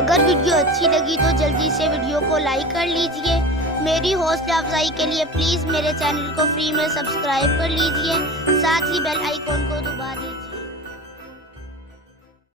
अगर वीडियो अच्छी लगी तो जल्दी से वीडियो को लाइक कर लीजिए। मेरी हौसला अफजाई के लिए प्लीज़ मेरे चैनल को फ्री में सब्सक्राइब कर लीजिए, साथ ही बेल आइकॉन को दबा दीजिए।